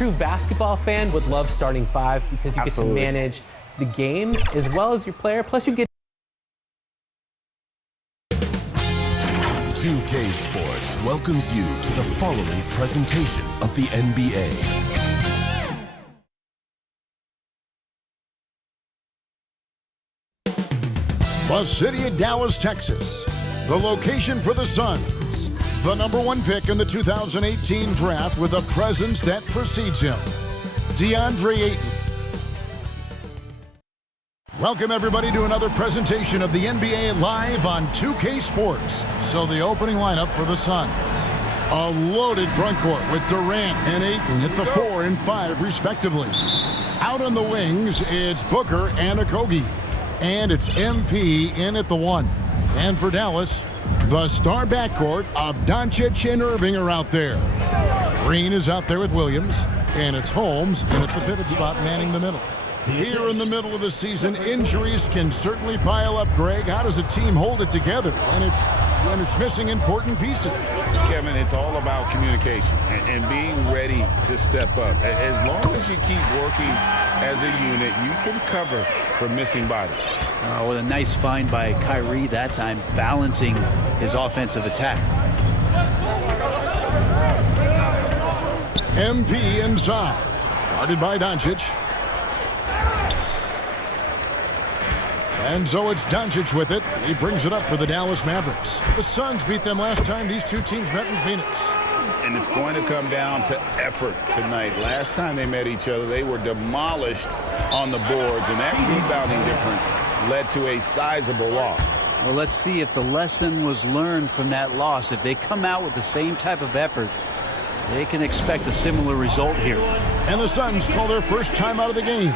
true basketball fan would love starting five because you get to manage the game as well as your player. Plus, you get 2K Sports welcomes you to the following presentation of the NBA. The city of Dallas, Texas. The location for the Suns. The #1 pick in the 2018 draft with a presence that precedes him. DeAndre Ayton. Welcome everybody to another presentation of the NBA live on 2K Sports. So the opening lineup for the Suns. A loaded front court with Durant and Ayton at the 4 and 5 respectively. Out on the wings, it's Booker and Okogie. And it's MP in at the 1. And for Dallas, the star backcourt of Doncic and Irving are out there. Green is out there with Williams. And it's Holmes in at the pivot spot manning the middle. Here in the middle of the season, injuries can certainly pile up, Greg. How does a team hold it together when it's missing important pieces? Kevin, it's all about communication and being ready to step up. As long as you keep working as a unit, you can cover for missing bodies. What a nice find by Kyrie that time, balancing his offensive attack. MP inside, guarded by Doncic. And so it's Doncic with it. He brings it up for the Dallas Mavericks. The Suns beat them last time these two teams met in Phoenix. And it's going to come down to effort tonight. Last time they met each other, they were demolished on the boards, and that rebounding difference led to a sizable loss. Well, let's see if the lesson was learned from that loss. If they come out with the same type of effort, they can expect a similar result here. And the Suns call their first time out of the game.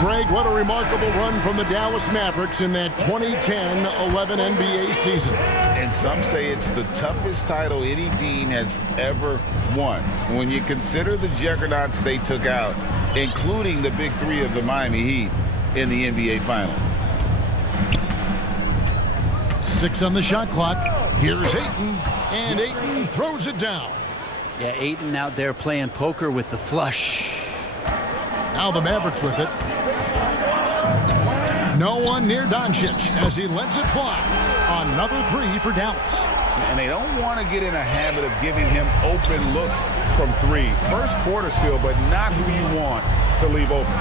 Greg, what a remarkable run from the Dallas Mavericks in that 2010-11 NBA season. And some say it's the toughest title any team has ever won. When you consider the juggernauts they took out, including the big three of the Miami Heat in the NBA Finals. 6 on the shot clock. Here's Ayton, and Ayton throws it down. Yeah, Ayton out there playing poker with the flush. Now the Mavericks with it. No one near Doncic as he lets it fly. Another 3 for Dallas. And they don't want to get in a habit of giving him open looks from 3. First quarter's feel, but not who you want to leave open.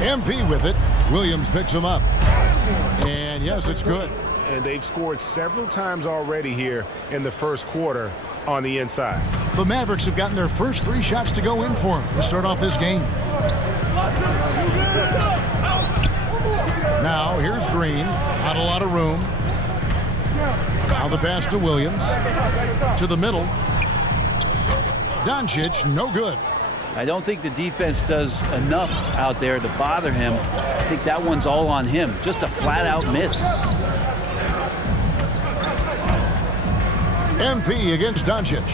MP with it. Williams picks him up. And yes, it's good. And they've scored several times already here in the first quarter on the inside. The Mavericks have gotten their first 3 shots to go in for them to start off this game. Now here's Green. Not a lot of room. Now the pass to Williams. To the middle. Doncic, no good. I don't think the defense does enough out there to bother him. I think that one's all on him. Just a flat-out miss. MP against Doncic.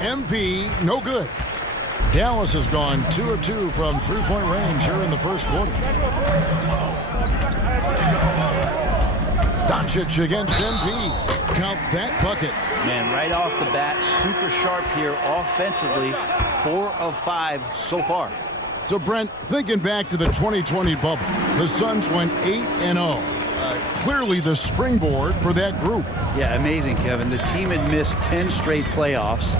MP, no good. Dallas has gone 2 of 2 from three-point range here in the first quarter. Doncic against MP. Count that bucket. Man, right off the bat, super sharp here offensively. 4 of 5 so far. So, Brent, thinking back to the 2020 bubble, the Suns went 8-0. Clearly the springboard for that group. Yeah, amazing, Kevin. The team had missed 10 straight playoffs,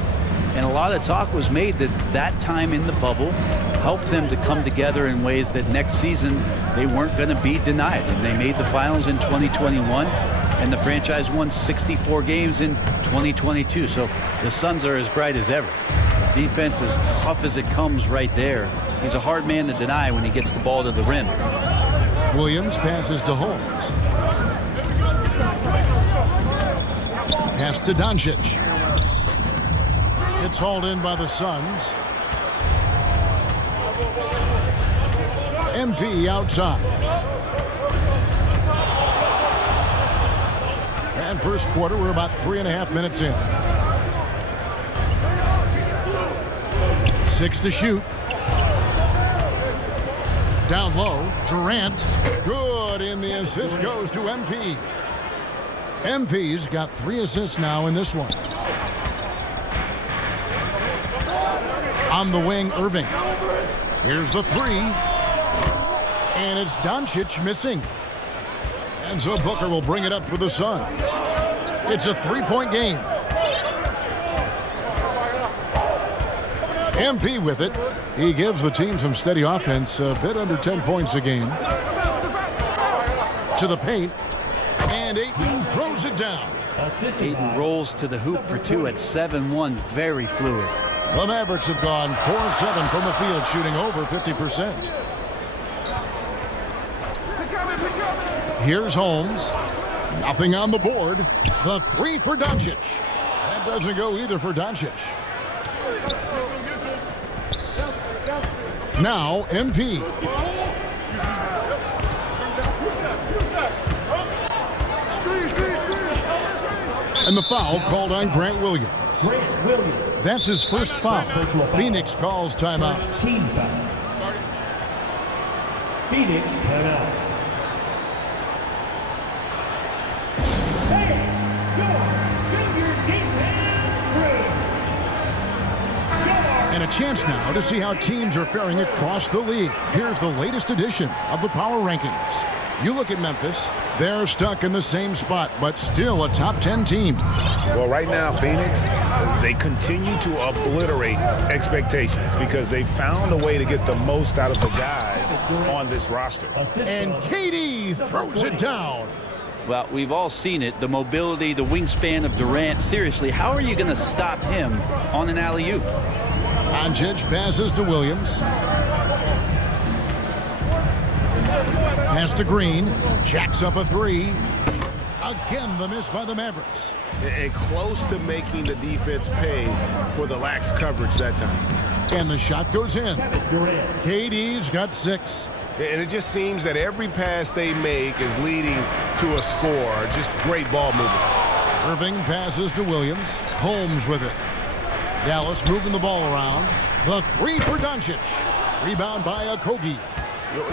and a lot of talk was made that time in the bubble helped them to come together in ways that next season they weren't going to be denied. And they made the finals in 2021, and the franchise won 64 games in 2022. So the Suns are as bright as ever. The defense is tough as it comes right there. He's a hard man to deny when he gets the ball to the rim. Williams passes to Holmes. Pass to Doncic. It's hauled in by the Suns. MP outside. And first quarter, we're about 3.5 minutes in. 6 to shoot. Down low, Durant. Good, and the assist goes to MP. MP's got 3 assists now in this one. On the wing, Irving. Here's the three. And it's Doncic missing. And so Booker will bring it up for the Suns. It's a three-point game. MP with it. He gives the team some steady offense, a bit under 10 points a game. To the paint. And Ayton throws it down. Ayton rolls to the hoop for two at 7-1. Very fluid. The Mavericks have gone 4-7 from the field, shooting over 50%. Here's Holmes. Nothing on the board. The three for Doncic. That doesn't go either for Doncic. Now, MP. And the foul called on Grant Williams. That's his first foul. Phoenix calls timeout. Team foul. Phoenix timeout. And a chance now to see how teams are faring across the league. Here's the latest edition of the Power Rankings. You look at Memphis, they're stuck in the same spot, but still a top 10 team. Well, right now, Phoenix, they continue to obliterate expectations because they found a way to get the most out of the guys on this roster. And KD throws it down. Well, we've all seen it, the mobility, the wingspan of Durant. Seriously, how are you going to stop him on an alley-oop? Doncic passes to Williams. Pass to Green. Jacks up a three. Again, the miss by the Mavericks. And close to making the defense pay for the lax coverage that time. And the shot goes in. KD's got 6. And it just seems that every pass they make is leading to a score. Just great ball movement. Irving passes to Williams. Holmes with it. Dallas moving the ball around. The three for Doncic. Rebound by Okogie.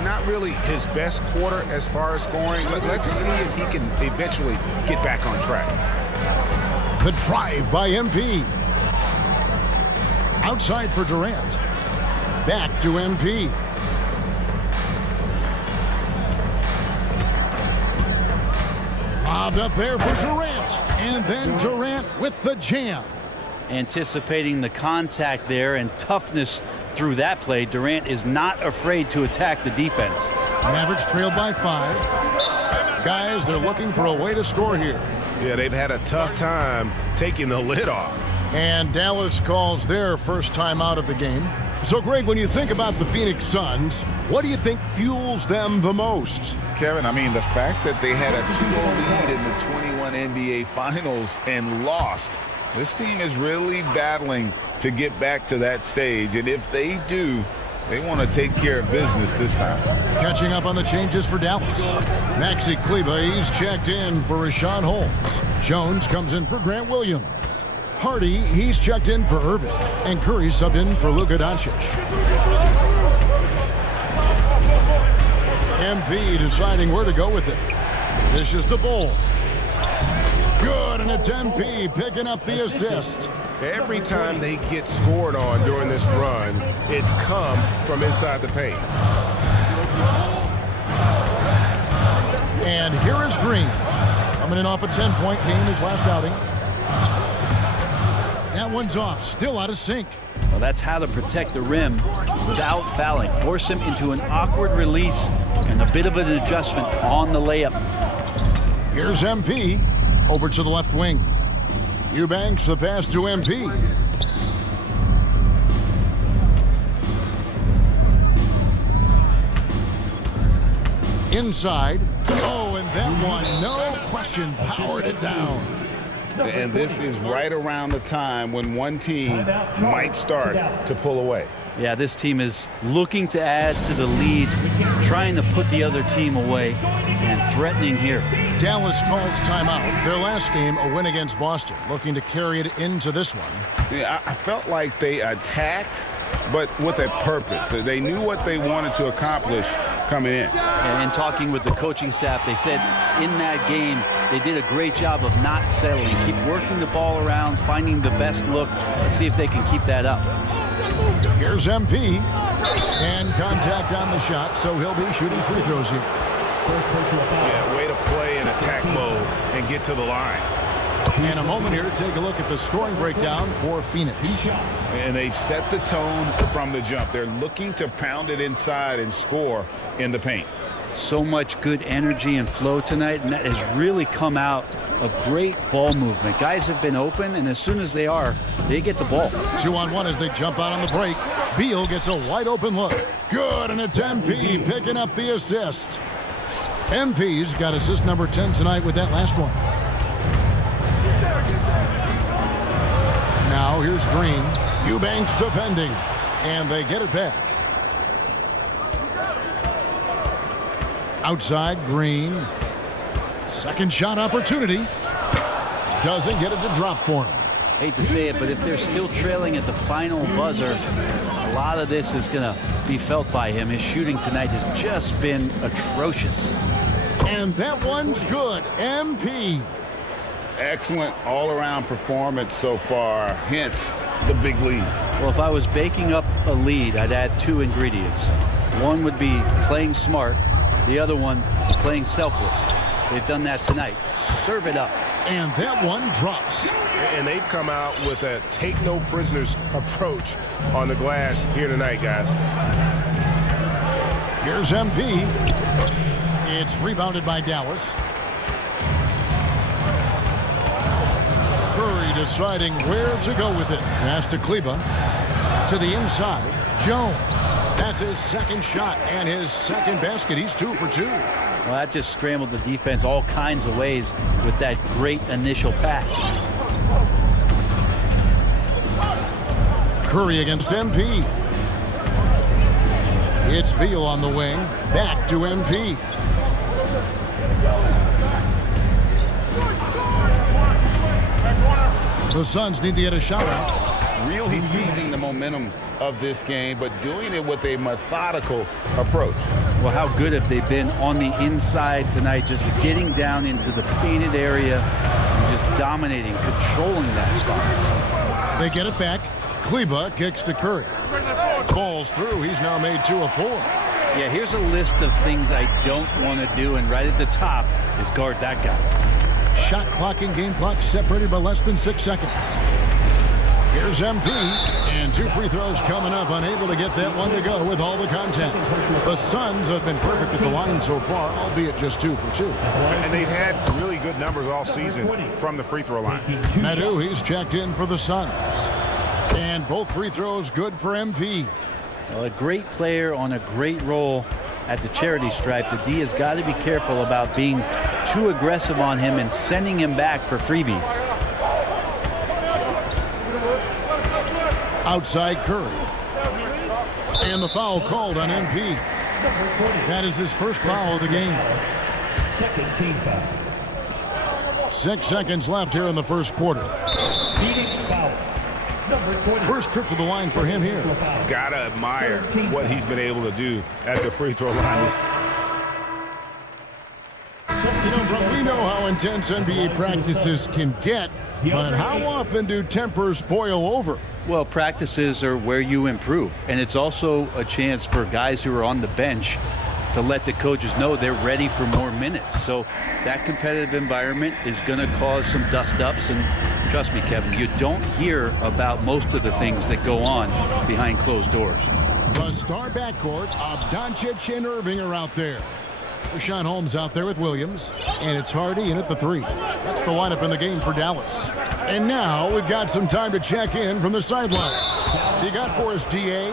Not really his best quarter as far as scoring. Let's see if he can eventually get back on track. The drive by MP. Outside for Durant. Back to MP. Lobbed up there for Durant. And then Durant with the jam. Anticipating the contact there and toughness through that play, Durant is not afraid to attack the defense. Mavericks trailed by 5. Guys, they're looking for a way to score here. Yeah, they've had a tough time taking the lid off. And Dallas calls their first time out of the game. So, Greg, when you think about the Phoenix Suns, what do you think fuels them the most? Kevin, I mean, the fact that they had a 2-0 lead in the 21 NBA Finals and lost. This team is really battling to get back to that stage, and if they do, they want to take care of business this time. Catching up on the changes for Dallas. Maxi Kleber, he's checked in for Rashawn Holmes. Jones comes in for Grant Williams. Hardy, he's checked in for Irving. And Curry subbed in for Luka Doncic. MP deciding where to go with it. This is the Bull. Good, and it's MP picking up the assist. Every time they get scored on during this run, it's come from inside the paint. And here is Green. Coming in off a 10-point game his last outing. That one's off, still out of sync. Well, that's how to protect the rim without fouling. Force him into an awkward release and a bit of an adjustment on the layup. Here's MP. Over to the left wing. Eubanks the pass to MP. Inside. Oh, and that one, no question, powered it down. And this is right around the time when one team might start to pull away. Yeah, this team is looking to add to the lead, trying to put the other team away, and threatening here. Dallas calls timeout. Their last game, a win against Boston, looking to carry it into this one. Yeah, I felt like they attacked, but with a purpose. They knew what they wanted to accomplish coming in. And talking with the coaching staff, they said in that game, they did a great job of not settling. Keep working the ball around, finding the best look. Let's see if they can keep that up. Here's MP. And contact on the shot, so he'll be shooting free throws here. Yeah, way to play in attack mode and get to the line. In a moment here, take a look at the scoring breakdown for Phoenix. And they've set the tone from the jump. They're looking to pound it inside and score in the paint. So much good energy and flow tonight, and that has really come out of great ball movement. Guys have been open, and as soon as they get the ball. 2-on-1 as they jump out on the break. Beal gets a wide open look. Good, and it's MP picking up the assist. MP's got assist number 10 tonight with that last one. Now here's Green. Eubanks defending, and they get it back. Outside, Green. Second shot opportunity. Doesn't get it to drop for him. Hate to say it, but if they're still trailing at the final buzzer, a lot of this is going to be felt by him. His shooting tonight has just been atrocious. And that one's good. MP. Excellent all-around performance so far, hence the big lead. Well, if I was baking up a lead, I'd add two ingredients. One would be playing smart. The other one, playing selfless. They've done that tonight. Serve it up. And that one drops. And they've come out with a take-no-prisoners approach on the glass here tonight, guys. Here's MP. It's rebounded by Dallas. Curry deciding where to go with it. Pass to Kleba. To the inside. Jones. That's his second shot and his second basket. He's 2 for 2. Well, that just scrambled the defense all kinds of ways with that great initial pass. Curry against MP. It's Beal on the wing. Back to MP. The Suns need to get a shot out. Really seizing the momentum of this game, but doing it with a methodical approach. Well, how good have they been on the inside tonight, just getting down into the painted area and just dominating, controlling that spot. They get it back. Kleba kicks to Curry. Falls through. He's now made 2 of 4. Yeah, here's a list of things I don't want to do, and right at the top is guard that guy. Shot clock and game clock separated by less than 6 seconds. Here's MP, and 2 free throws coming up, unable to get that one to go with all the contact. The Suns have been perfect at the line so far, albeit just 2 for 2. And they've had really good numbers all season from the free throw line. Nadu, he's checked in for the Suns. And both free throws good for MP. Well, a great player on a great role at the charity stripe. The D has got to be careful about being too aggressive on him and sending him back for freebies. Outside Curry. And the foul called on MP. That is his first foul of the game. Second team foul. 6 seconds left here in the first quarter. Phoenix foul. Number 20. First trip to the line for him here. Gotta admire what he's been able to do at the free throw line. We know how intense NBA practices can get, but how often do tempers boil over? Well, practices are where you improve, and it's also a chance for guys who are on the bench to let the coaches know they're ready for more minutes. So that competitive environment is going to cause some dust-ups, and trust me, Kevin, you don't hear about most of the things that go on behind closed doors. The star backcourt of Doncic and Irving are out there. Rashawn Holmes out there with Williams, and it's Hardy in at the 3. That's the lineup in the game for Dallas. And now we've got some time to check in from the sideline. You got for us, DA?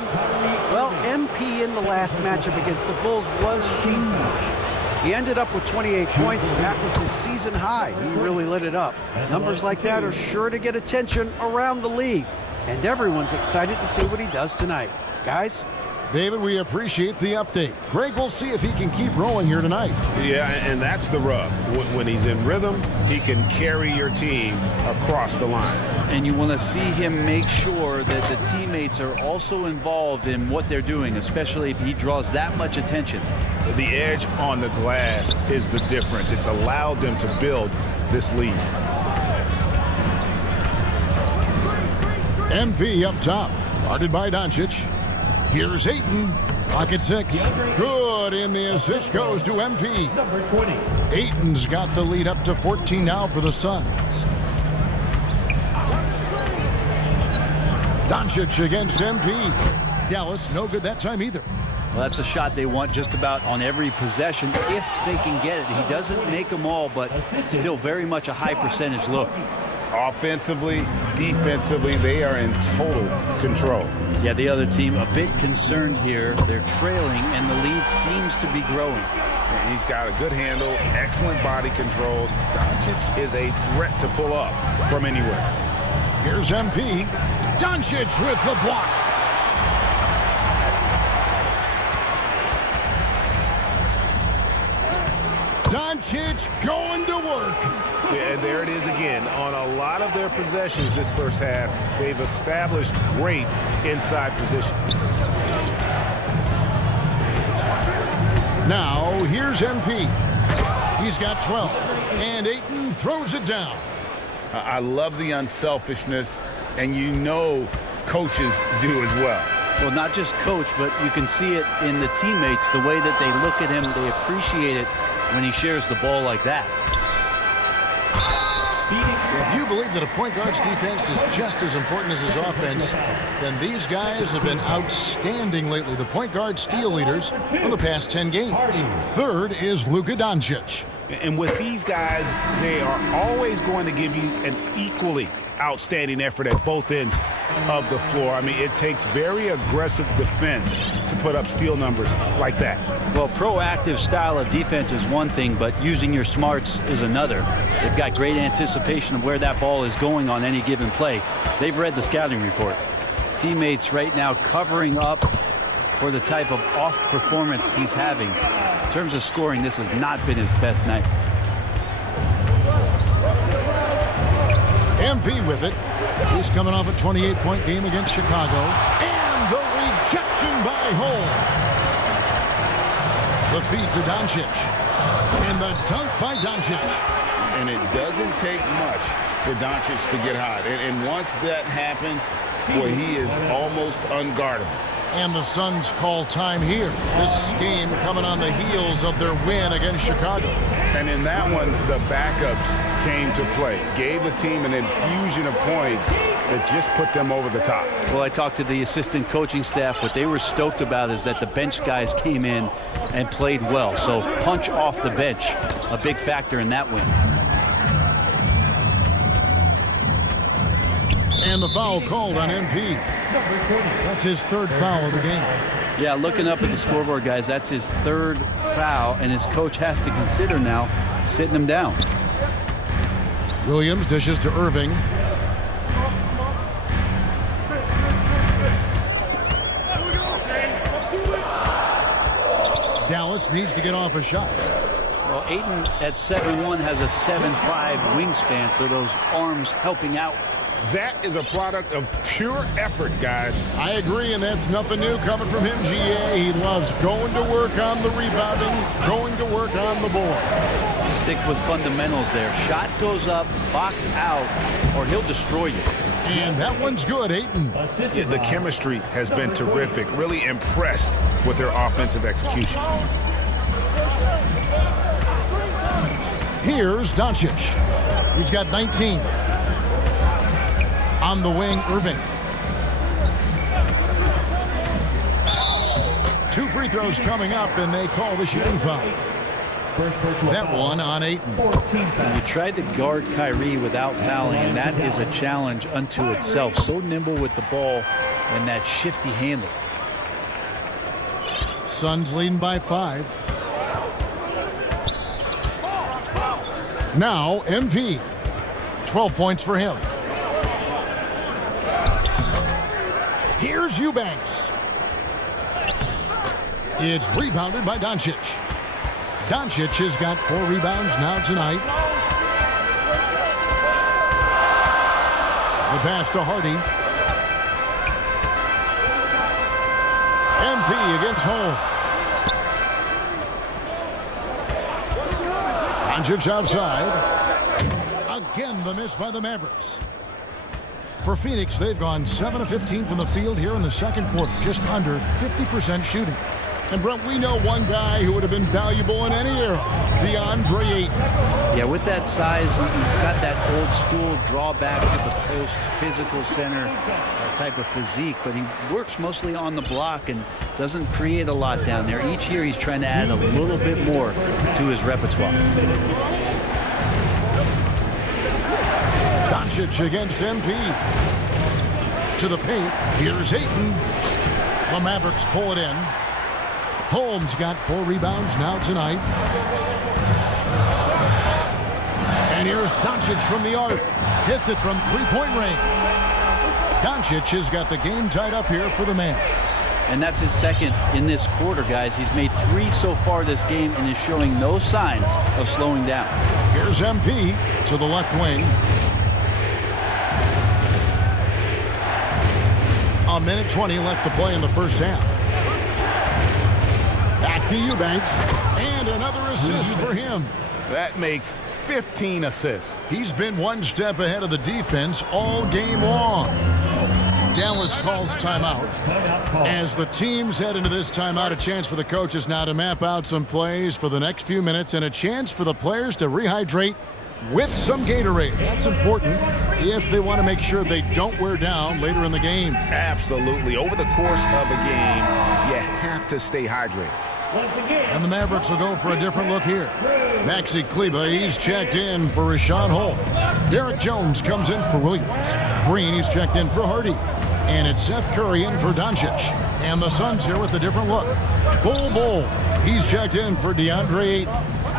Well, MP in the last matchup against the Bulls was huge. He ended up with 28 points, and that was his season high. He really lit it up. Numbers like that are sure to get attention around the league, and everyone's excited to see what he does tonight. Guys? David, we appreciate the update. Greg will see if he can keep rolling here tonight. Yeah, and that's the rub. When he's in rhythm, he can carry your team across the line. And you want to see him make sure that the teammates are also involved in what they're doing, especially if he draws that much attention. The edge on the glass is the difference. It's allowed them to build this lead. MP up top. Guarded by Doncic. Here's Ayton. Clock at 6. Good, and the assist goes to MP. Number 20. Ayton's got the lead up to 14 now for the Suns. Doncic against MP. Dallas, no good that time either. Well, that's a shot they want just about on every possession if they can get it. He doesn't make them all, but still very much a high percentage look. Offensively, defensively, they are in total control. Yeah, the other team a bit concerned here. They're trailing, and the lead seems to be growing. And he's got a good handle, excellent body control. Doncic is a threat to pull up from anywhere. Here's MP. Doncic with the block. Doncic going to work. Yeah, and there it is again. On a lot of their possessions this first half, they've established great inside position. Now, here's MP. He's got 12. And Ayton throws it down. I love the unselfishness, and you know coaches do as well. Well, not just coach, but you can see it in the teammates, the way that they look at him. They appreciate it when he shares the ball like that. If you believe that a point guard's defense is just as important as his offense, then these guys have been outstanding lately. The point guard steal leaders for the past 10 games. Third is Luka Doncic. And with these guys, they are always going to give you an equally outstanding effort at both ends of the floor. I mean, it takes very aggressive defense to put up steal numbers like that. Well, proactive style of defense is one thing, but using your smarts is another. They've got great anticipation of where that ball is going on any given play. They've read the scouting report. Teammates right now covering up for the type of off performance he's having. In terms of scoring, this has not been his best night. MP with it. He's coming off a 28-point game against Chicago. And the rejection by Holmes. The feed to Doncic. And the dunk by Doncic. And it doesn't take much for Doncic to get hot. And once that happens, boy, he is almost unguardable. And the Suns call time here. This game coming on the heels of their win against Chicago. And in that one, the backups came to play. Gave the team an infusion of points that just put them over the top. Well, I talked to the assistant coaching staff. What they were stoked about is that the bench guys came in and played well. So punch off the bench, a big factor in that win. And the foul called on MP. That's his third foul of the game. Yeah, looking up at the scoreboard, guys, that's his third foul, and his coach has to consider now sitting him down. Williams dishes to Irving. Dallas needs to get off a shot. Well, Ayton at 7'1" has a 7'5" wingspan, so those arms helping out. That is a product of pure effort, guys. I agree, and that's nothing new coming from him, GA. He loves going to work on the rebounding, going to work on the board. Stick with fundamentals there. Shot goes up, box out, or he'll destroy you. And that one's good, Ayton. Yeah, the chemistry has been terrific. Really impressed with their offensive execution. Here's Doncic. He's got 19. On the wing, Irving. 2 free throws coming up, and they call the shooting foul. That one on Ayton. You tried to guard Kyrie without fouling, and that is a challenge unto itself. So nimble with the ball and that shifty handle. Suns leading by 5. Now, MP. 12 points for him. Here's Eubanks. It's rebounded by Doncic. Doncic has got 4 rebounds now tonight. The pass to Hardy. MP against Holmes. Doncic outside. Again, the miss by the Mavericks. For Phoenix, they've gone 7 of 15 from the field here in the second quarter, just under 50% shooting. And Brent, we know one guy who would have been valuable in any era, DeAndre Ayton. Yeah, with that size, you've got that old school drawback to the post, physical center type of physique, but he works mostly on the block and doesn't create a lot down there. Each year he's trying to add a little bit more to his repertoire. Doncic against MP. To the paint, here's Ayton. The Mavericks pull it in. Holmes got 4 rebounds now tonight. And here's Doncic from the arc. Hits it from three-point range. Doncic has got the game tied up here for the Mavs. And that's his second in this quarter, guys. He's made 3 so far this game and is showing no signs of slowing down. Here's MP to the left wing. A minute 20 left to play in the first half. Back to Eubanks, and another assist for him. That makes 15 assists. He's been one step ahead of the defense all game long. Dallas calls timeout. As the teams head into this timeout, a chance for the coaches now to map out some plays for the next few minutes and a chance for the players to rehydrate with some Gatorade. That's important if they want to make sure they don't wear down later in the game. Absolutely. Over the course of a game, you have to stay hydrated. And the Mavericks will go for a different look here. Maxi Kleber, he's checked in for Rashawn Holmes. Derek Jones comes in for Williams. Green, he's checked in for Hardy. And it's Seth Curry in for Doncic. And the Suns here with a different look. Bull, he's checked in for DeAndre Ayton.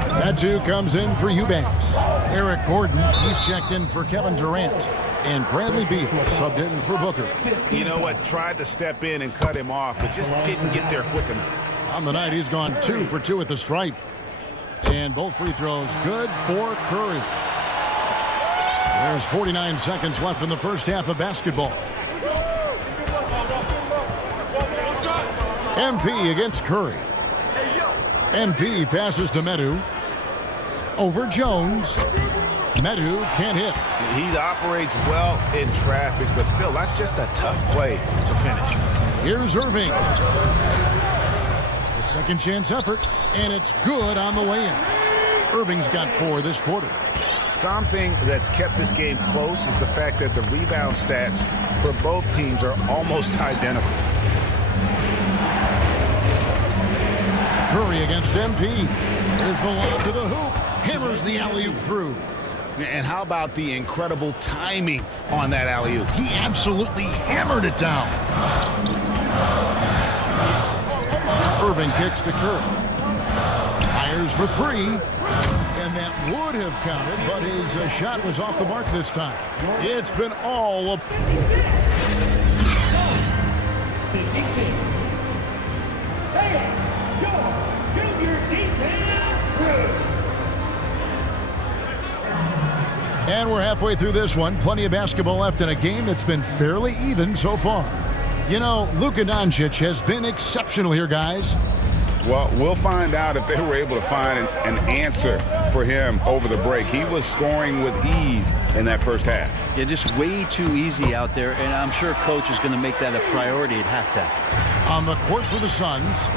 That too comes in for Eubanks. Eric Gordon, he's checked in for Kevin Durant. And Bradley Beal subbed in for Booker. You know what? Tried to step in and cut him off, but just didn't get there quick enough. On the night, he's gone 2 for 2 at the stripe. And both free throws good for Curry. There's 49 seconds left in the first half of basketball. MP against Curry. MP passes to Medu. Over Jones. Medu can't hit. He operates well in traffic, but still, that's just a tough play to finish. Here's Irving. A second chance effort, and it's good on the way in. Irving's got 4 this quarter. Something that's kept this game close is the fact that the rebound stats for both teams are almost identical. Curry against MP. There's the lob to the hoop. Hammers the alley-oop through. And how about the incredible timing on that alley-oop? He absolutely hammered it down. Irving kicks to Curry. Fires for 3. And that would have counted, but his shot was off the mark this time. It's been all up. And we're halfway through this one. Plenty of basketball left in a game that's been fairly even so far. You know, Luka Doncic has been exceptional here, guys. Well, we'll find out if they were able to find an answer for him over the break. He was scoring with ease in that first half. Yeah, just way too easy out there, and I'm sure Coach is going to make that a priority at halftime. On the court for the Suns,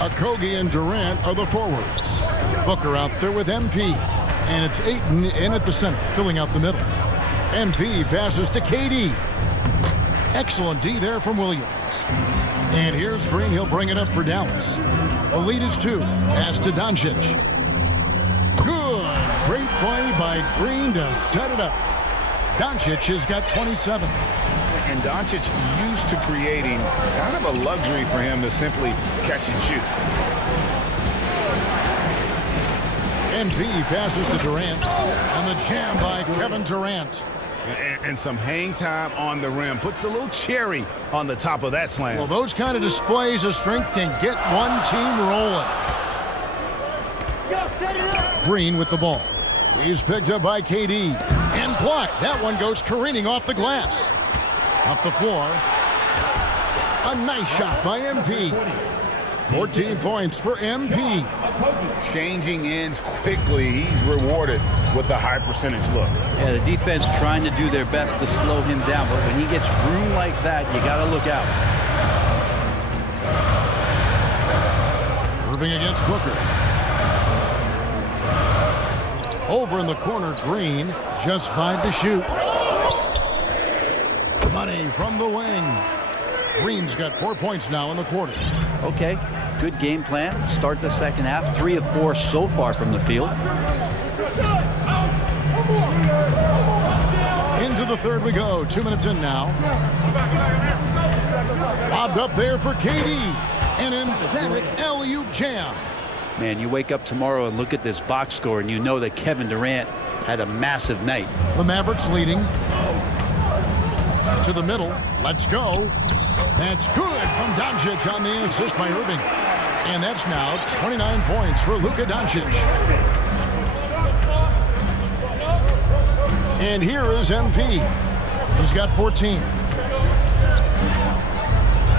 Okogie and Durant are the forwards. Booker out there with MP. And it's Ayton in at the center, filling out the middle. MP passes to KD. Excellent D there from Williams. And here's Green. He'll bring it up for Dallas. The lead is 2. Pass to Doncic. Good. Great play by Green to set it up. Doncic has got 27. And Doncic used to creating kind of a luxury for him to simply catch and shoot. MP passes to Durant. And the jam by Kevin Durant. And some hang time on the rim. Puts a little cherry on the top of that slam. Well, those kind of displays of strength can get one team rolling. Green with the ball. He's picked up by KD. And blocked. That one goes careening off the glass. Up the floor. A nice shot by MP. 14 points for MP. Changing ends quickly. He's rewarded with a high percentage look. Yeah, the defense trying to do their best to slow him down, but when he gets room like that, you got to look out. Irving against Booker. Over in the corner, Green. Just 5 to shoot. Money from the wing. Green's got 4 points now in the quarter. Okay, good game plan. Start the second half. 3 of 4 so far from the field. Into the third we go. 2 minutes in now. Lobbed up there for KD. An emphatic alley-oop jam. Man, you wake up tomorrow and look at this box score and you know that Kevin Durant had a massive night. The Mavericks leading. To the middle. Let's go. That's good from Doncic on the assist by Irving. And that's now 29 points for Luka Doncic. And here is MP. He's got 14.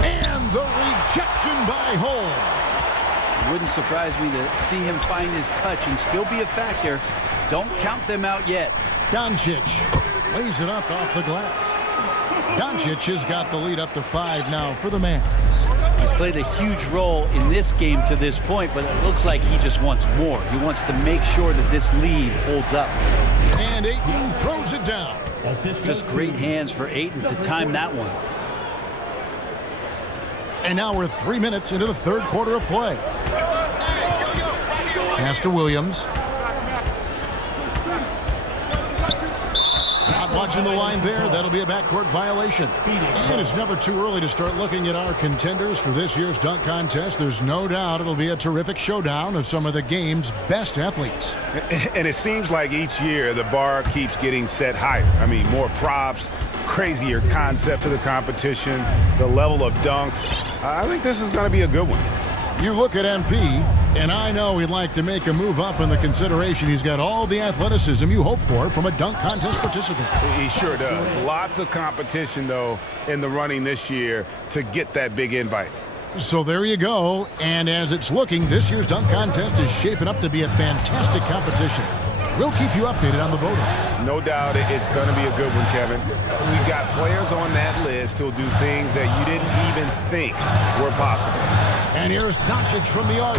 And the rejection by Holmes. It wouldn't surprise me to see him find his touch and still be a factor. Don't count them out yet. Doncic lays it up off the glass. Doncic has got the lead up to 5 now for the Mavs. He's played a huge role in this game to this point, but it looks like he just wants more. He wants to make sure that this lead holds up. And Ayton throws it down. Just great hands for Ayton to time that one. And now we're 3 minutes into the third quarter of play. Pass to Williams. Not watching the line there. That'll be a backcourt violation. And it's never too early to start looking at our contenders for this year's dunk contest. There's no doubt it'll be a terrific showdown of some of the game's best athletes. And it seems like each year the bar keeps getting set higher. I mean, more props, crazier concept to the competition, the level of dunks. I think this is going to be a good one. You look at MP, and I know he'd like to make a move up in the consideration. He's got all the athleticism you hope for from a dunk contest participant. He sure does. Lots of competition, though, in the running this year to get that big invite. So there you go. And as it's looking, this year's dunk contest is shaping up to be a fantastic competition. We'll keep you updated on the voting. No doubt it's going to be a good one, Kevin. We've got players on that list who'll do things that you didn't even think were possible. And here's Doncic from the arc.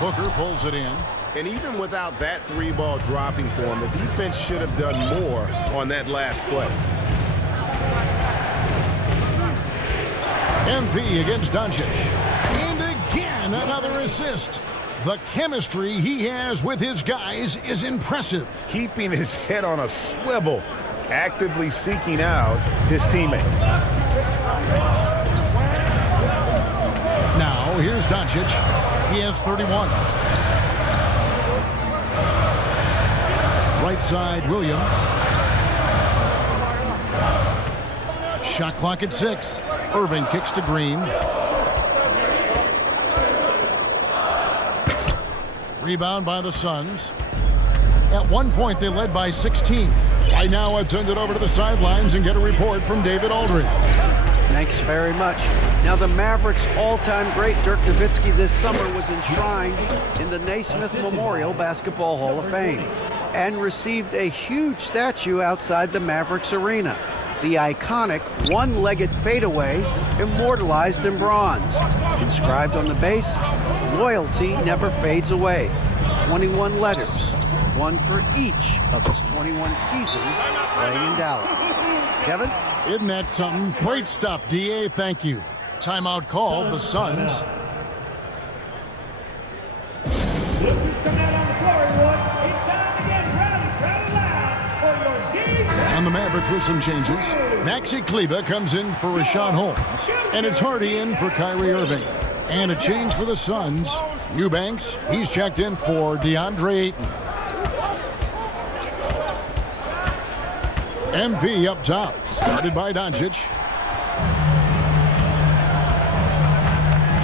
Booker pulls it in. And even without that 3-ball dropping for him, the defense should have done more on that last play. MP against Doncic. And again, another assist. The chemistry he has with his guys is impressive. Keeping his head on a swivel, actively seeking out his teammate. Now, here's Doncic. He has 31. Right side, Williams. Shot clock at 6. Irving kicks to Green. Rebound by the Suns. At one point, they led by 16. Right now, I'll send it over to the sidelines and get a report from David Aldridge. Thanks very much. Now, the Mavericks' all-time great Dirk Nowitzki this summer was enshrined in the Naismith Memorial Basketball Hall of Fame and received a huge statue outside the Mavericks arena. The iconic one-legged fadeaway immortalized in bronze. Inscribed on the base, loyalty never fades away. 21 letters, one for each of his 21 seasons playing in Dallas. Kevin? Isn't that something? Great stuff, DA. Thank you. Timeout call, the Suns. And the Mavericks with some changes. Maxi Kleber comes in for Rashawn Holmes. And it's Hardy in for Kyrie Irving. And a change for the Suns. Eubanks, he's checked in for DeAndre Ayton. MP up top, started by Doncic.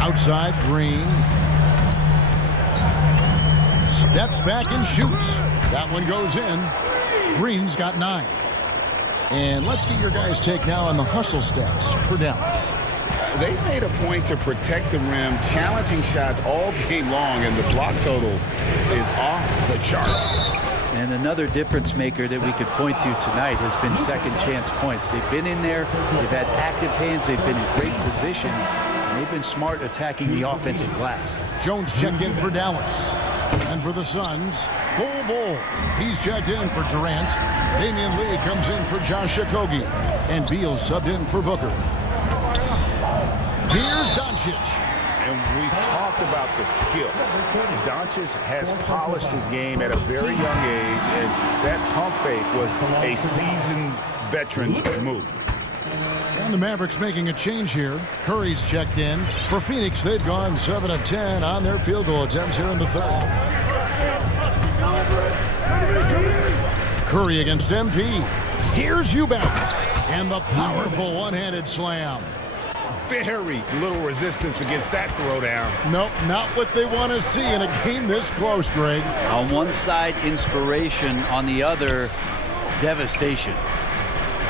Outside, Green. Steps back and shoots. That one goes in. Green's got 9. And let's get your guys' take now on the hustle stats for Dallas. they made a point to protect the rim, challenging shots all game long, and the block total is off the charts. And another difference maker that we could point to tonight has been second chance points. They've been in there, they've had active hands, they've been in great position, and they've been smart attacking the offensive glass. Jones checked in for Dallas. And for the Suns, Bol. He's checked in for Durant. Damian Lee comes in for Josh Okogie. And Beal subbed in for Booker. Here's Doncic. And we've talked about the skill. Doncic has polished his game at a very young age, and that pump fake was a seasoned veteran's move. And the Mavericks making a change here. Curry's checked in. For Phoenix, they've gone 7 of 10 on their field goal attempts here in the third. Curry against MP. Here's Eubanks. And the powerful one-handed slam. Very little resistance against that throwdown. Nope, not what they want to see in a game this close, Greg. On one side, inspiration. On the other, devastation.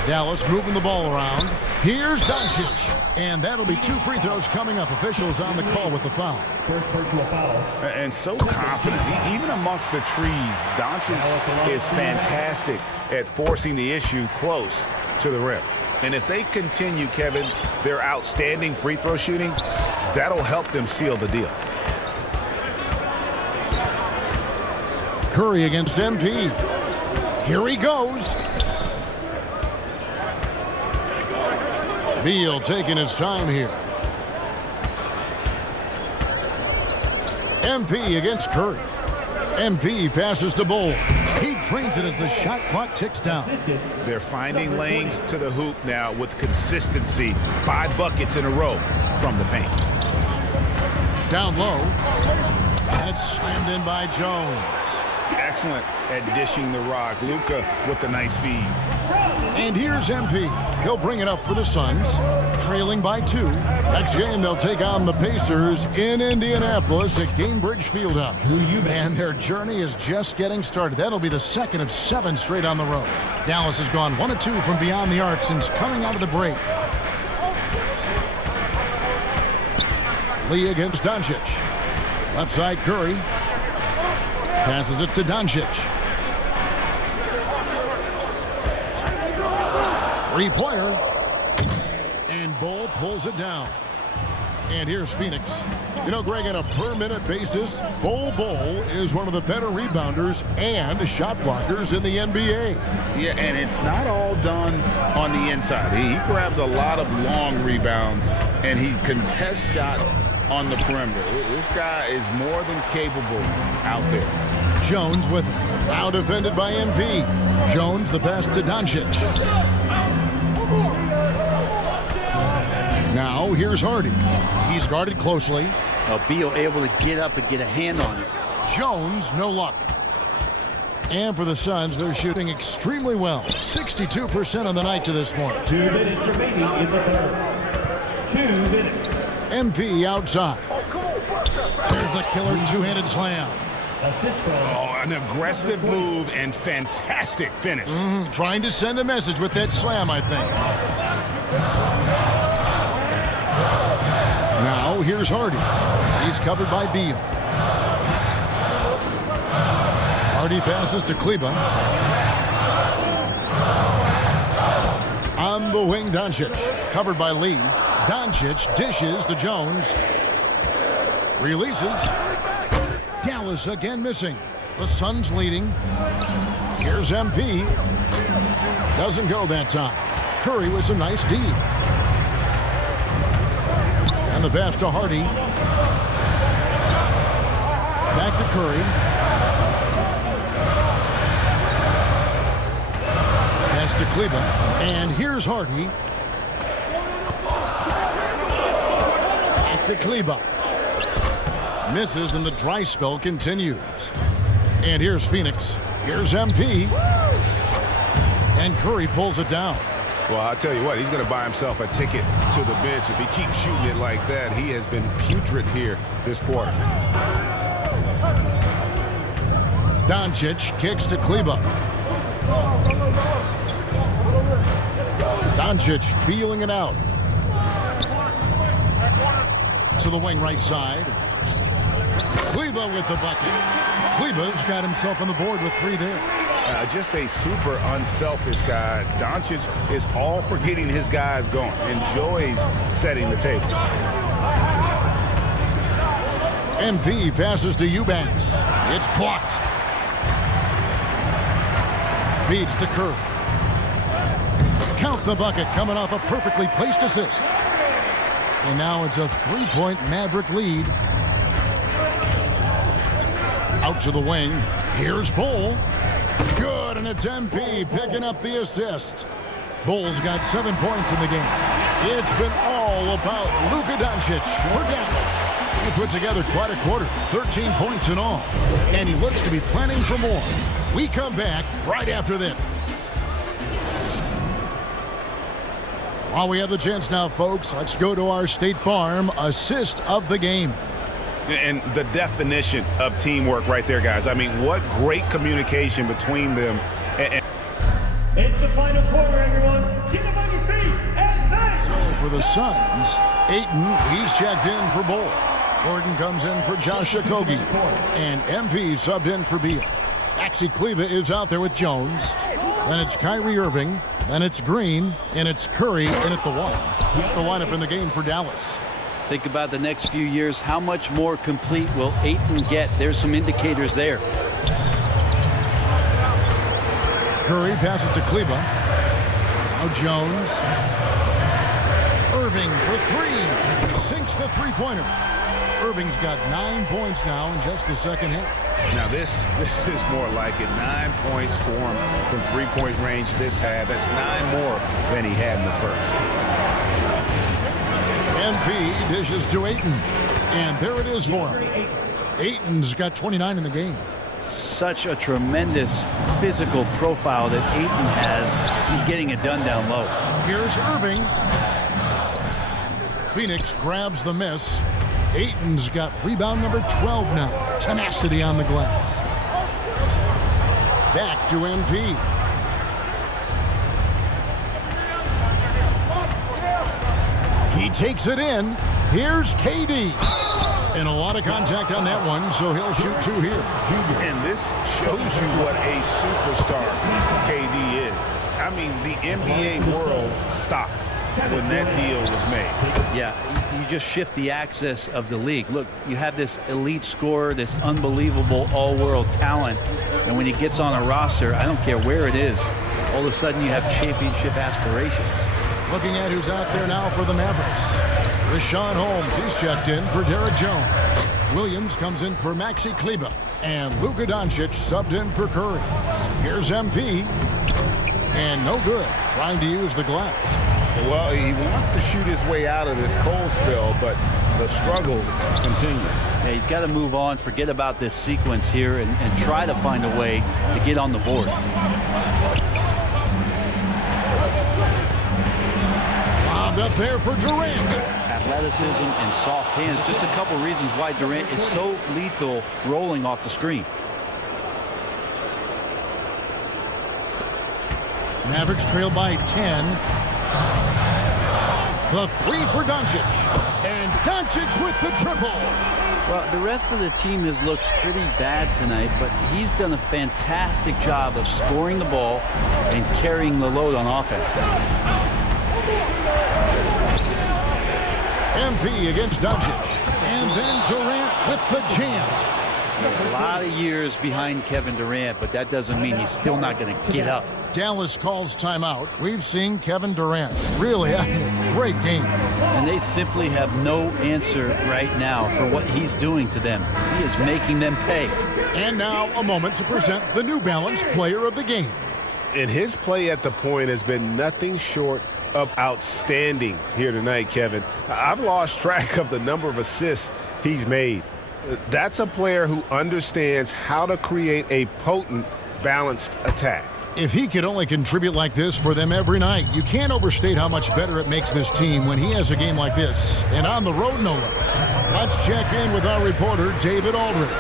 Dallas moving the ball around. Here's Doncic. And that'll be 2 free throws coming up. Officials on the call with the foul. First personal foul. And so confident. Even amongst the trees, Doncic is fantastic at forcing the issue close to the rim. And if they continue, Kevin, their outstanding free throw shooting, that'll help them seal the deal. Curry against MP. Here he goes. Beal taking his time here. MP against Curry. MP passes to Bol. He trains it as the shot clock ticks down. They're finding lanes to the hoop now with consistency. 5 buckets in a row from the paint. Down low. And it's slammed in by Jones. Excellent at dishing the rock. Luka with the nice feed. And here's MP. He'll bring it up for the Suns, trailing by 2. Next game, they'll take on the Pacers in Indianapolis at Gainbridge Fieldhouse. And their journey is just getting started. That'll be the second of 7 straight on the road. Dallas has gone 1 of 2 from beyond the arc since coming out of the break. Lee against Doncic. Left side, Curry. Passes it to Doncic. 3-pointer. And Bol pulls it down. And here's Phoenix. You know, Greg, on a per-minute basis, Bol is one of the better rebounders and shot blockers in the NBA. Yeah, and it's not all done on the inside. He grabs a lot of long rebounds, and he contests shots on the perimeter. This guy is more than capable out there. Jones with him. Now defended by MP. Jones, the pass to Doncic. Now here's Hardy. He's guarded closely. Beal able to get up and get a hand on it. Jones, no luck. And for the Suns, they're shooting extremely well. 62% on the night to this point. 2 minutes remaining in the third. 2 minutes. MP outside. There's the killer 2-handed slam. Assist from. Oh, an aggressive move and fantastic finish. Trying to send a message with that slam, I think. Now here's Hardy. He's covered by Beal. Hardy passes to Kleba. On the wing, Doncic. Covered by Lee. Doncic dishes to Jones. Releases. Dallas again missing. The Suns leading. Here's MP. Doesn't go that time. Curry with some nice D. And the pass to Hardy. Back to Curry. Pass to Kleba. And here's Hardy. Back to Kleba. Misses and the dry spell continues. And here's Phoenix. Here's MP. And Curry pulls it down. Well, I'll tell you what, he's going to buy himself a ticket to the bench. If he keeps shooting it like that, he has been putrid here this quarter. Doncic kicks to Kleba. Doncic feeling it out. To the wing right side. Kleber with the bucket. Kleber's got himself on the board with 3 there. Just a super unselfish guy. Doncic is all for getting his guys going. Enjoys setting the table. MP passes to Eubanks. It's blocked. Feeds to Kerr. Count the bucket coming off a perfectly placed assist. And now it's a 3-point Maverick lead. Out to the wing. Here's Bull. Good, and it's MP picking up the assist. Bull's got 7 points in the game. It's been all about Luka Doncic for Dallas. He put together quite a quarter, 13 points in all. And he looks to be planning for more. We come back right after this. While we have the chance now, folks, let's go to our State Farm assist of the game. And the definition of teamwork right there, guys. I mean, what great communication between them. It's the final quarter, everyone. Get up on your feet and bang! So for the Suns, Ayton, he's checked in for Bull. Gordon comes in for Josh Okogie. And MP subbed in for Beal. Maxi Kleber is out there with Jones. Then it's Kyrie Irving. Then it's Green. And it's Curry in at the 1. It's the lineup in the game for Dallas. Think about the next few years. How much more complete will Ayton get? There's some indicators there. Curry passes to Kleber. Now Jones. Irving for 3. Sinks the three-pointer. Irving's got 9 points now in just the second half. Now this is more like it. 9 points for him from three-point range this half. That's 9 more than he had in the first. MP dishes to Ayton. And there it is for him. Ayton's got 29 in the game. Such a tremendous physical profile that Ayton has. He's getting it done down low. Here's Irving. Phoenix grabs the miss. Ayton's got rebound number 12 now. Tenacity on the glass. Back to MP. He takes it in. Here's KD. And a lot of contact on that one, so he'll shoot 2 here. And this shows you what a superstar KD is. I mean, the NBA world stopped when that deal was made. Yeah, you just shift the axis of the league. Look, you have this elite scorer, this unbelievable all-world talent, and when he gets on a roster, I don't care where it is, all of a sudden you have championship aspirations. Looking at who's out there now for the Mavericks. Rashawn Holmes, he's checked in for Derek Jones. Williams comes in for Maxi Kleber. And Luka Doncic subbed in for Curry. Here's MP. And no good, trying to use the glass. Well, he wants to shoot his way out of this cold spell, but the struggles continue. Yeah, he's got to move on, forget about this sequence here, and try to find a way to get on the board. Bobbed up there for Durant. Athleticism and soft hands, just a couple reasons why Durant is so lethal rolling off the screen. Mavericks trail by 10. The 3 for Doncic. And Doncic with the triple. Well, the rest of the team has looked pretty bad tonight, but he's done a fantastic job of scoring the ball and carrying the load on offense. MP against Doncic. And then Durant with the jam. A lot of years behind Kevin Durant, but that doesn't mean he's still not going to get up. Dallas calls timeout. We've seen Kevin Durant really having a great game. And they simply have no answer right now for what he's doing to them. He is making them pay. And now a moment to present the New Balance Player of the Game. And his play at the point has been nothing short of outstanding here tonight, Kevin. I've lost track of the number of assists he's made. That's a player who understands how to create a potent, balanced attack. If he could only contribute like this for them every night, you can't overstate how much better it makes this team when he has a game like this. And on the road, no less. Let's check in with our reporter, David Aldridge.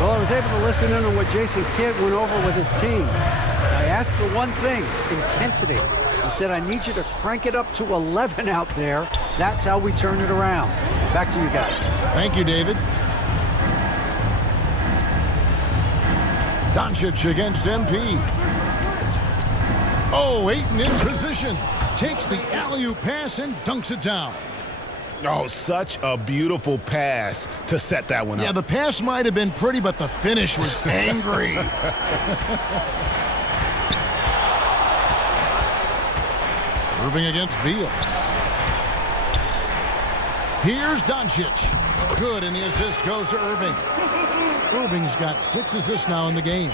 Well, I was able to listen in on what Jason Kidd went over with his team. I asked for one thing, intensity. He said, I need you to crank it up to 11 out there. That's how we turn it around. Back to you guys. Thank you, David. Doncic against MP. Oh, Ayton in position. Takes the alley-oop pass and dunks it down. Oh, such a beautiful pass to set that one up. Yeah, the pass might have been pretty, but the finish was angry. Irving against Beal. Here's Doncic. Good, and the assist goes to Irving. Irving's got 6 assists now in the game.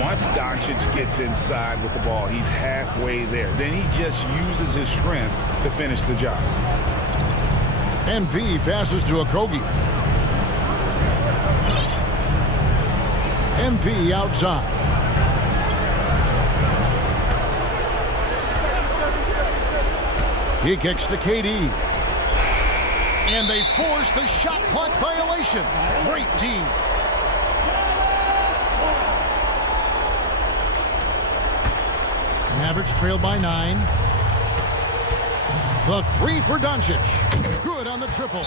Once Doncic gets inside with the ball, he's halfway there. Then he just uses his strength to finish the job. MP passes to Okogie. MP outside. He kicks to KD. And they force the shot clock violation. Great team. Mavericks trailed by 9. The 3 for Doncic. Good on the triple.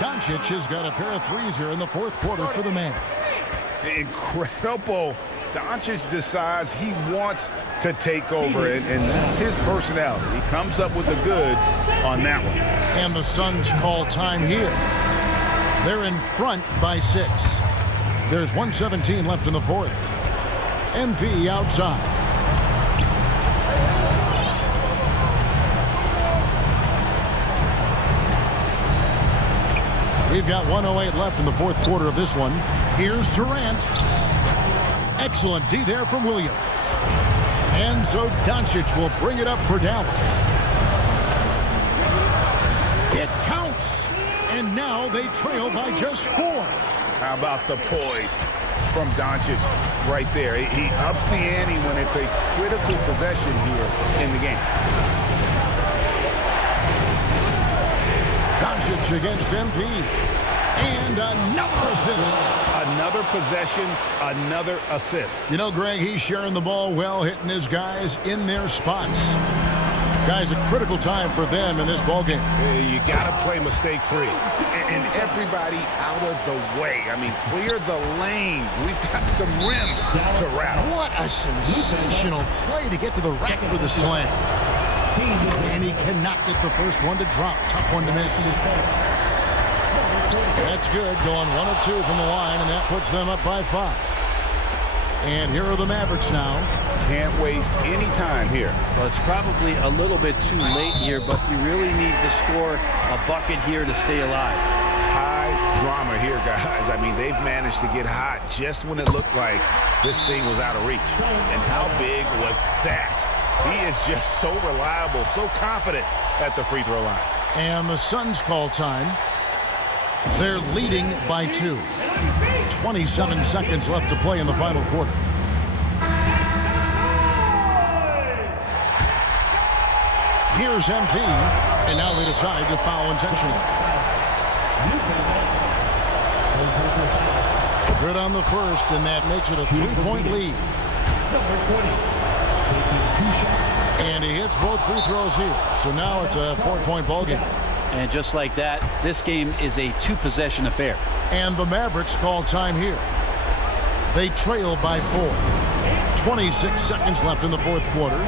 Doncic has got a pair of threes here in the fourth quarter for the Mavs. Incredible. Doncic decides he wants to take over, and that's his personality. He comes up with the goods on that one. And the Suns call time here. They're in front by 6. There's 1:17 left in the fourth. MP outside. We've got 1:08 left in the fourth quarter of this one. Here's Durant. Excellent D there from Williams. And so Doncic will bring it up for Dallas. It counts. And now they trail by just 4. How about the poise from Doncic right there? He ups the ante when it's a critical possession here in the game. Doncic against MP. And another assist. Another possession, another assist. You know, Greg, he's sharing the ball well, hitting his guys in their spots. Guys, a critical time for them in this ballgame. You got to play mistake-free. And everybody out of the way. I mean, clear the lane. We've got some rims to rattle. What a sensational play to get to the rack for the slam. And he cannot get the first one to drop. Tough one to miss. That's good. Going 1 of 2 from the line, and that puts them up by 5. And here are the Mavericks now. Can't waste any time here. Well, it's probably a little bit too late here, but you really need to score a bucket here to stay alive. High drama here, guys. I mean, they've managed to get hot just when it looked like this thing was out of reach. And how big was that? He is just so reliable, so confident at the free throw line. And the Suns call time. They're leading by 2. 27 seconds left to play in the final quarter. Here's MP, and now they decide to foul intentionally. Good on the first, and that makes it a 3-point lead. And he hits both free throws here, so now it's a 4-point ballgame. And just like that, this game is a 2-possession affair. And the Mavericks call time here. They trail by 4. 26 seconds left in the fourth quarter.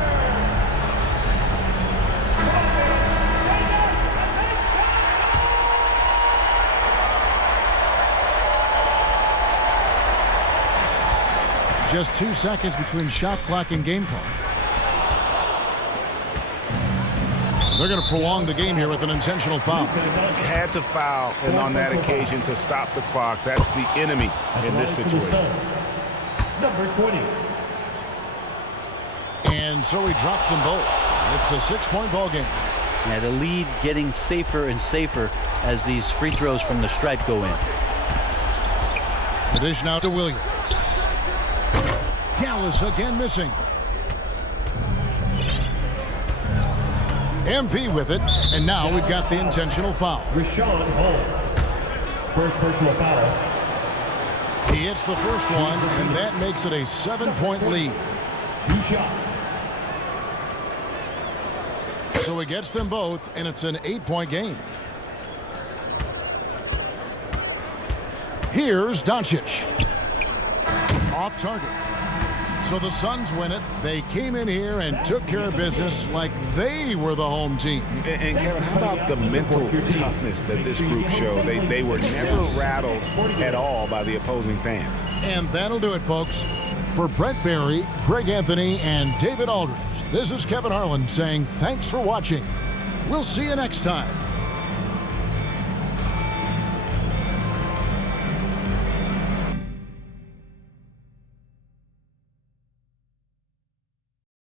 Just 2 seconds between shot clock and game clock. They're going to prolong the game here with an intentional foul. Had to foul, and on that occasion to stop the clock. That's the enemy in this situation. Number 20. And so he drops them both. It's a 6-point ball game. Yeah, the lead getting safer and safer as these free throws from the stripe go in. The dish now to Williams. Dallas again missing. MP with it, and now we've got the intentional foul. Rashawn Holmes. First personal foul. He hits the first one, and that makes it a 7-point lead. 2 shots. So he gets them both, and it's an 8-point game. Here's Doncic. Off target. So the Suns win it. They came in here and took care of business like they were the home team. And Kevin, how about the mental toughness that this group showed? They were never rattled at all by the opposing fans. And that'll do it, folks. For Brett Barry, Greg Anthony, and David Aldridge, this is Kevin Harlan saying thanks for watching. We'll see you next time.